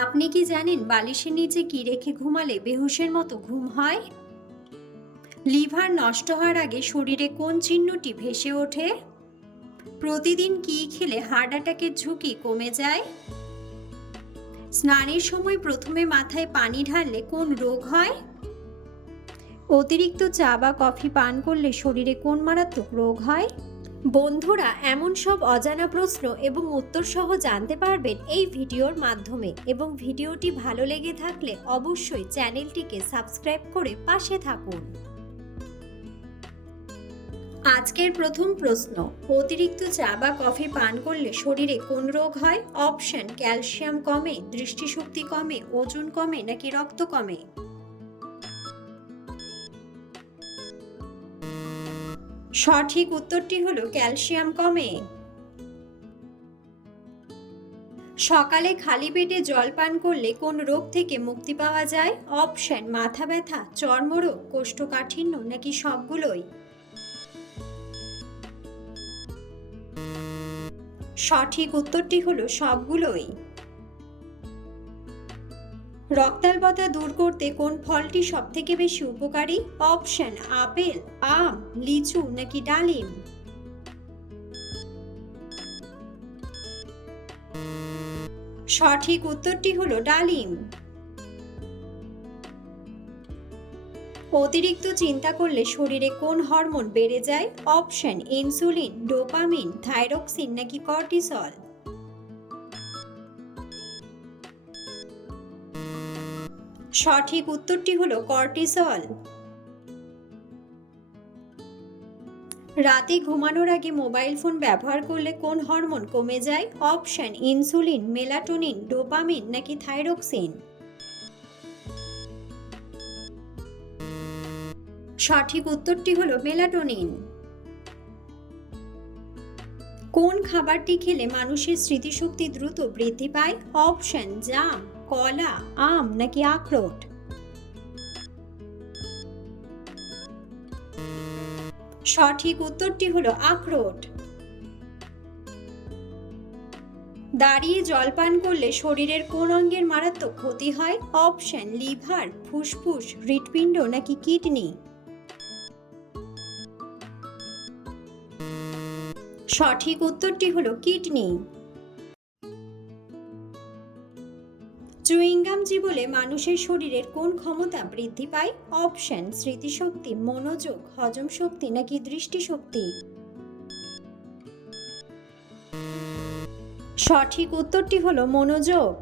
আপনি কি জানেন বালিশের নিচে কি রেখে ঘুমালে বেহুশের মতো ঘুম হয়? লিভার নষ্ট হওয়ার আগে শরীরে কোন চিহ্নটি ভেসে ওঠে? প্রতিদিন কি খেলে হার্ট অ্যাটাকের ঝুঁকি কমে যায়? স্নানের সময় প্রথমে মাথায় পানি ঢাললে কোন রোগ হয়? অতিরিক্ত চা বা কফি পান করলে শরীরে কোন মারাত্মক রোগ হয়? বন্ধুরা, এমন সব অজানা প্রশ্ন এবং উত্তর সহ জানতে পারবেন এই ভিডিওর মাধ্যমে, এবং ভিডিওটি ভালো লেগে থাকলে অবশ্যই চ্যানেলটিকে সাবস্ক্রাইব করে পাশে থাকুন। আজকের প্রথম প্রশ্ন, অতিরিক্ত চা বা কফি পান করলে শরীরে কোন রোগ হয়? অপশন: ক্যালসিয়াম কমে, দৃষ্টিশক্তি কমে, ওজন কমে নাকি রক্ত কমে? সঠিক উত্তরটি হলো ক্যালসিয়াম কমে। সকালে খালি পেটে জল পান করলে কোন রোগ থেকে মুক্তি পাওয়া যায়? অপশন: মাথা ব্যথা, চর্মরোগ, কোষ্ঠকাঠিন্য নাকি সবগুলোই? সঠিক উত্তরটি হলো সবগুলোই। রক্তাল্পতা দূর করতে কোন ফলটি সবথেকে বেশি উপকারী? অপশন: আপেল, আম, লিচু নাকি ডালিম? সঠিক উত্তরটি হলো ডালিম। অতিরিক্ত চিন্তা করলে শরীরে কোন হরমোন বেড়ে যায়? অপশন: ইনসুলিন, ডোপামিন, থাইরক্সিন নাকি কর্টিসল? সঠিক উত্তরটি হলো কর্টিসল। রাতে ঘুমানোর আগে মোবাইল ফোন ব্যবহার করলে কোন হরমোন কমে যায়? অপশন: ইনসুলিন, মেলাটোনিন, ডোপামিন নাকি থাইরক্সিন? সঠিক উত্তরটি হলো মেলাটোনিন। কোন খাবারটি খেলে মানুষের স্মৃতিশক্তি দ্রুত বৃদ্ধি পায়? অপশন: জাম, কলা, আম নাকি আখরোট? সঠিক উত্তরটি হলো আখরোট। দাঁড়িয়ে জল পান করলে শরীরের কোন অঙ্গের মারাত্মক ক্ষতি হয়? অপশন: লিভার, ফুসফুস, হৃৎপিণ্ড নাকি কিডনি? সঠিক উত্তরটি হলো কিডনি। চুইংগাম চিবোলে মানুষের শরীরের কোন ক্ষমতা বৃদ্ধি পায়? অপশন: স্মৃতিশক্তি, মনোযোগ, হজম শক্তি নাকি দৃষ্টিশক্তি? সঠিক উত্তরটি হলো মনোযোগ।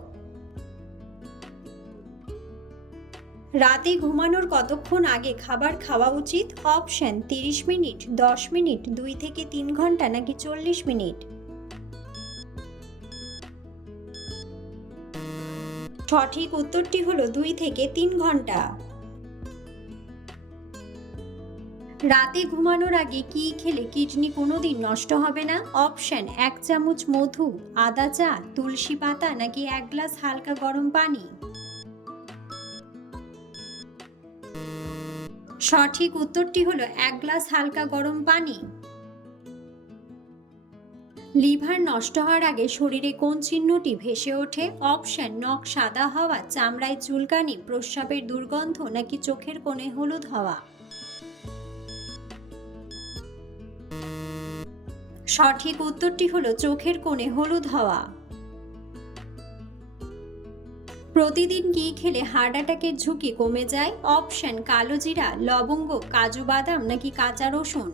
রাতে ঘুমানোর কতক্ষণ আগে খাবার খাওয়া উচিত? অপশন: 30 মিনিট, 10 মিনিট, 2 থেকে 3 ঘন্টা নাকি 40 মিনিট? সঠিক উত্তরটি হলো 2 থেকে 3 ঘন্টা। রাতে ঘুমানোর আগে কি খেলে কিডনি কোনোদিন নষ্ট হবে না? অপশন: 1 চামচ মধু, আদা চা, তুলসী পাতা নাকি 1 গ্লাস হালকা গরম পানি? সঠিক উত্তরটি হলো 1 গ্লাস হালকা গরম পানি। লিভার নষ্ট হওয়ার আগে শরীরে কোন চিহ্নটি ভেসে ওঠে? অপশন: নখ সাদা হওয়া, চামড়ায় চুলকানি, প্রস্রাবের দুর্গন্ধ নাকি চোখের কোণে হলুদ হওয়া? সঠিক উত্তরটি হলো চোখের কোণে হলুদ হওয়া। প্রতিদিন কি খেলে হার্ট অ্যাটাকের ঝুঁকি কমে যায়? অপশন: কালো জিরা, লবঙ্গ, কাজু বাদাম নাকি কাঁচা রসুন?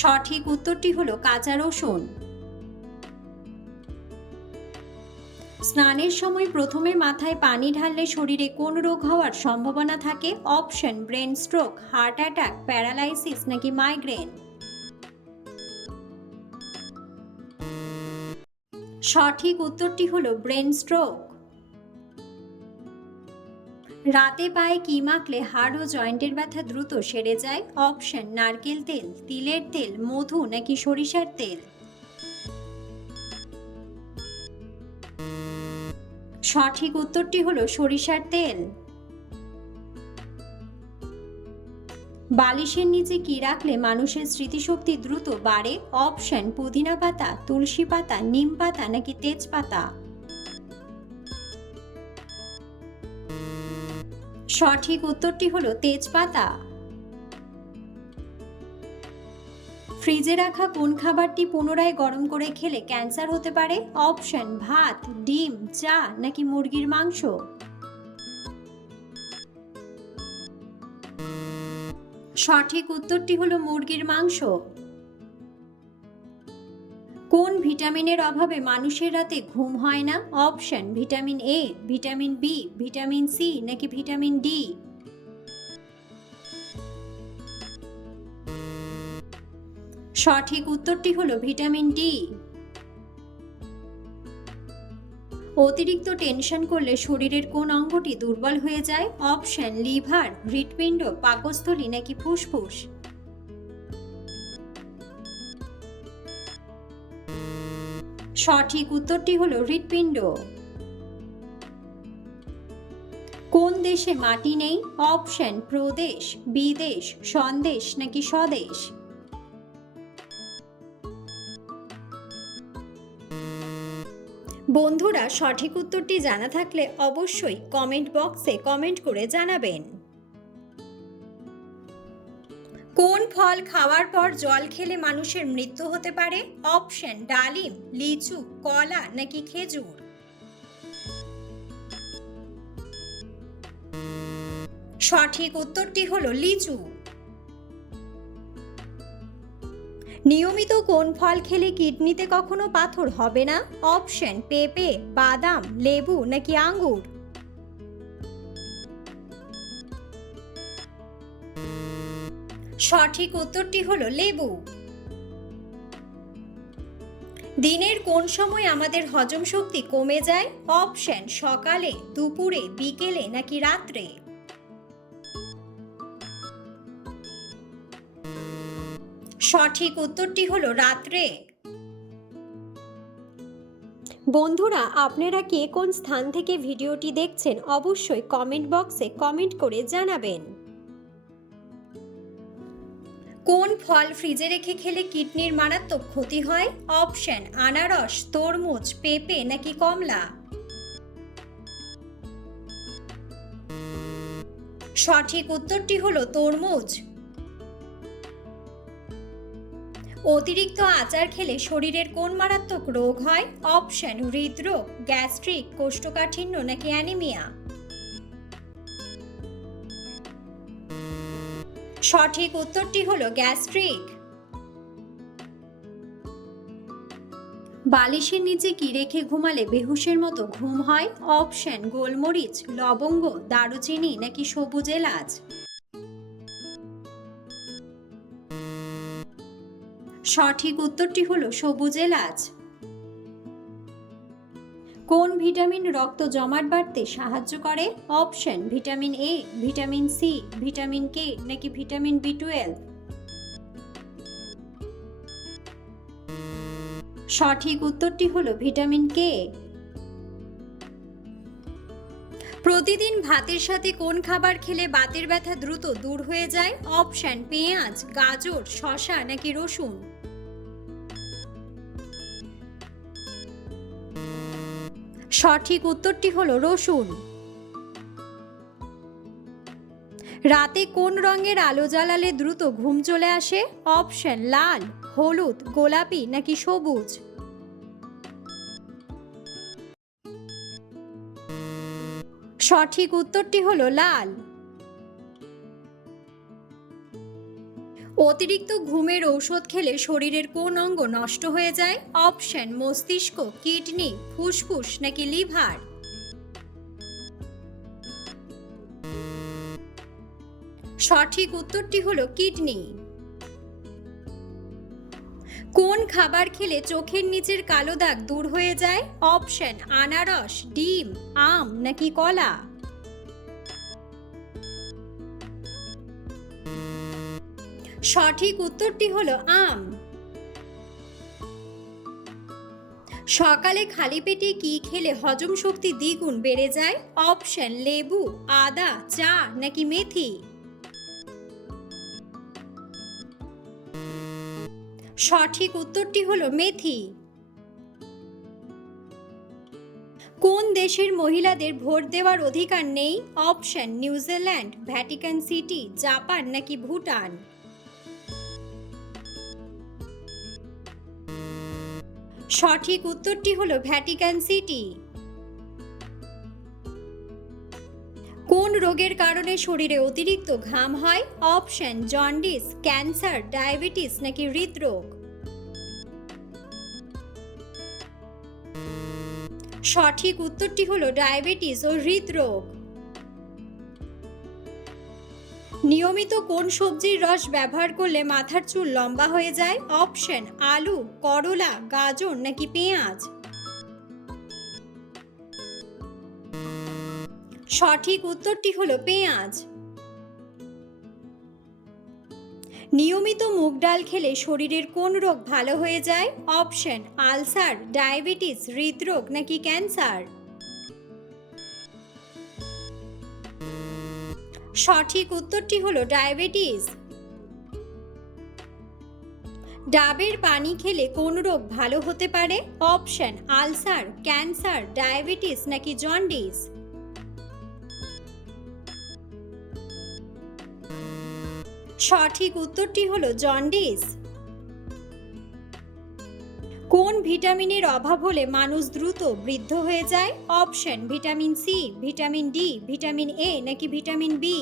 সঠিক উত্তরটি হলো কাঁচা রসুন। স্নানের সময় প্রথমে মাথায় পানি ঢাললে শরীরে কোন রোগ হওয়ার সম্ভাবনা থাকে? Option: brain stroke, heart attack, paralysis নাকি মাইগ্রেন? সঠিক উত্তরটি হলো ব্রেন স্ট্রোক। রাতে পায়ে কি মাখলে হাড় ও জয়েন্টের ব্যথা দ্রুত সেরে যায়? অপশন: নারকেল তেল, তিলের তেল, মধু নাকি সরিষার তেল? সঠিক উত্তরটি হলো সরিষার তেল। বালিশের নিচে কি রাখলে মানুষের স্মৃতিশক্তি দ্রুত বাড়ে? অপশন পুদিনা পাতা, তুলসী পাতা, নিম পাতা নাকি তেজপাতা। সঠিক উত্তরটি হলো তেজপাতা। ফ্রিজে রাখা কোন খাবারটি পুনরায় গরম করে খেলে ক্যান্সার হতে পারে? অপশন ভাত, ডিম, চা নাকি মুরগির মাংস। সঠিক উত্তরটি হলো মুরগির মাংস। কোন ভিটামিনের অভাবে মানুষের রাতে ঘুম হয় না? Option vitamin A, vitamin B, vitamin C নাকি ভিটামিন ডি। সঠিক উত্তরটি হলো ভিটামিন ডি। অতিরিক্ত টেনশন করলে শরীরের কোন অঙ্গটি দুর্বল হয়ে যায়? অপশন লিভার, হৃৎপিণ্ড, পাকস্থলী নাকি ফুসফুস। সঠিক উত্তরটি হলো হৃৎপিণ্ড। কোন দেশে মাটি নেই? অপশন প্রদেশ, বিদেশ, সন্দেশ নাকি স্বদেশ। বন্ধুরা, সঠিক উত্তরটি জানা থাকলে অবশ্যই কমেন্ট বক্সে কমেন্ট করে জানাবেন। কোন ফল খাওয়ার পর জল খেলে মানুষের মৃত্যু হতে পারে? অপশন ডালিম, লিচু, কলা নাকি খেজুর। সঠিক উত্তরটি হলো লিচু। নিয়মিত কোন ফল খেলে কিডনিতে কখনো পাথর হবে না? অপশন পেঁপে, বাদাম, লেবু নাকি আঙ্গুর। সঠিক উত্তরটি হলো লেবু। দিনের কোন সময় আমাদের হজম শক্তি কমে যায়? অপশন সকালে, দুপুরে, বিকেলে নাকি রাত্রে। সঠিক উত্তরটি হলো রাত্রে। বন্ধুরা, আপনারা কে কোন স্থান থেকে ভিডিওটি দেখছেন অবশ্যই কমেন্ট বক্সে কমেন্ট করে জানাবেন। কোন ফল ফ্রিজে রেখে খেলে কিডনির মারাত্মক ক্ষতি হয়? অপশন আনারস, তরমুজ, পেঁপে নাকি কমলা। সঠিক উত্তরটি হলো তরমুজ। অতিরিক্ত আচার খেলে শরীরের কোন মারাত্মক রোগ হয়? অপশন হৃদরোগ, গ্যাস্ট্রিক, কোষ্ঠকাঠিন্য নাকি অ্যানিমিয়া। সঠিক উত্তরটি হলো গ্যাস্ট্রিক। বালিশের নিচে কি রেখে ঘুমালে বেহুশের মতো ঘুম হয়? অপশন গোলমরিচ, লবঙ্গ, দারুচিনি নাকি সবুজ এলাচ। সঠিক উত্তরটি হলো সবুজ এলাচ। কোন ভিটামিন রক্ত জমাট বাড়তে সাহায্য করে? Option vitamin A, vitamin C, vitamin K নাকি ভিটামিন বি12। সঠিক উত্তরটি হলো ভিটামিন কে। প্রতিদিন ভাতের সাথে কোন খাবার খেলে বাতের ব্যথা দ্রুত দূর হয়ে যায়? অপশন পেঁয়াজ, গাজর, শসা নাকি রসুন। সঠিক উত্তরটি হলো রসুন। রাতে কোন রঙের আলো জ্বালালে দ্রুত ঘুম চলে আসে? অপশন লাল, হলুদ, গোলাপি নাকি সবুজ। সঠিক উত্তরটি হলো লাল। অতিরিক্ত ঘুমের ঔষধ খেলে শরীরের কোন অঙ্গ নষ্ট হয়ে যায়? অপশন মস্তিষ্ক, কিডনি, ফুসফুস নাকি লিভার। সঠিক উত্তরটি হলো কিডনি। কোন খাবার খেলে চোখের নিচের কালো দাগ দূর হয়ে যায়? অপশন আনারস, ডিম, আম নাকি কলা। সঠিক উত্তরটি হলো আম। সকালে খালি পেটে কি খেলে হজম শক্তি দ্বিগুণ বেড়ে যায়? অপশন লেবু, আদা, চা নাকি মেথি। সঠিক উত্তরটি হলো মেথি। কোন দেশের মহিলাদের ভোট দেওয়ার অধিকার নেই? Option New Zealand, Vatican city, Japan নাকি ভুটান। সঠিক উত্তরটি হলো ভ্যাটিকান সিটি। কোন রোগের কারণে শরীরে অতিরিক্ত ঘাম হয়? অপশন জন্ডিস, ক্যান্সার, ডায়াবেটিস নাকি হৃদরোগ। সঠিক উত্তরটি হলো ডায়াবেটিস ও হৃদরোগ। নিয়মিত কোন সবজির রস ব্যবহার করলে মাথার চুল লম্বা হয়ে যায়? অপশন আলু, করলা, গাজর নাকি পেঁয়াজ। সঠিক উত্তরটি হলো পেঁয়াজ। নিয়মিত মুগ ডাল খেলে শরীরের কোন রোগ ভালো হয়ে যায়? অপশন আলসার, ডায়াবেটিস, হৃদরোগ নাকি ক্যান্সার। সঠিক উত্তরটি হলো ডায়াবেটিস। ডাবের পানি খেলে কোন রোগ ভালো হতে পারে? অপশন আলসার, ক্যান্সার, ডায়াবেটিস নাকি জন্ডিস। সঠিক উত্তরটি হলো জন্ডিস। কোন ভিটামিনের অভাব হলে মানুষ দ্রুত বৃদ্ধ হয়ে যায়? Option vitamin C, vitamin D, vitamin A নাকি ভিটামিন বি।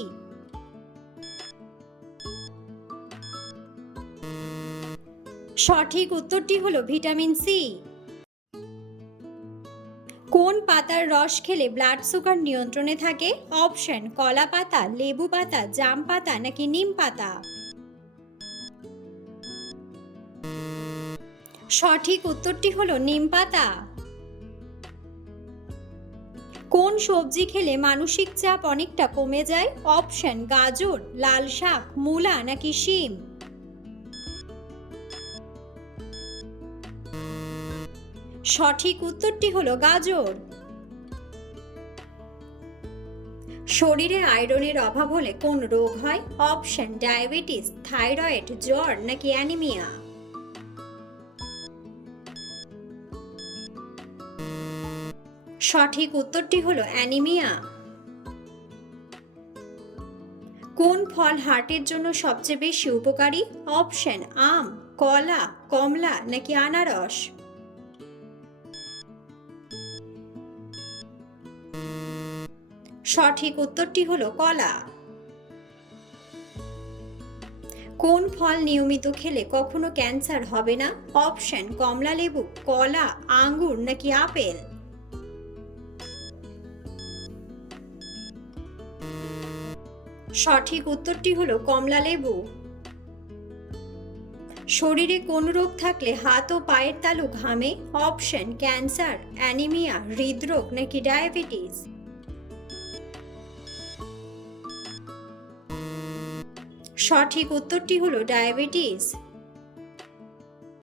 সঠিক উত্তরটি হলো ভিটামিন সি। কোন পাতার রস খেলে ব্লাড সুগার নিয়ন্ত্রণে থাকে? অপশন কলা পাতা, লেবু পাতা, জাম পাতা নাকি নিম পাতা। সঠিক উত্তরটি হলো নিম পাতা। কোন সবজি খেলে মানসিক চাপ অনেকটা কমে যায়? অপশন গাজর, লাল শাক, মূলা নাকি শিম। সঠিক উত্তরটি হলো গাজর। শরীরে আয়রনের অভাব হলে কোন রোগ হয়? অপশন ডায়াবেটিস, থাইরয়েড, জ্বর নাকি অ্যানিমিয়া। সঠিক উত্তরটি হলো অ্যানিমিয়া। কোন ফল হার্টের জন্য সবচেয়ে বেশি উপকারী? অপশন আম, কলা, কমলা নাকি আনারস। সঠিক উত্তরটি হলো কলা। কোন ফল নিয়মিত খেলে কখনো ক্যান্সার হবে না? অপশন কমলা লেবু, কলা, আঙ্গুর নাকি আপেল। সঠিক উত্তরটি হলো কমলা লেবু। শরীরে কোন রোগ থাকলে হাত ও পায়ের তালু ঘামে? অপশন ক্যান্সার, অ্যানিমিয়া, হৃদরোগ নাকি ডায়াবেটিস। সঠিক উত্তরটি হলো ডায়াবেটিস।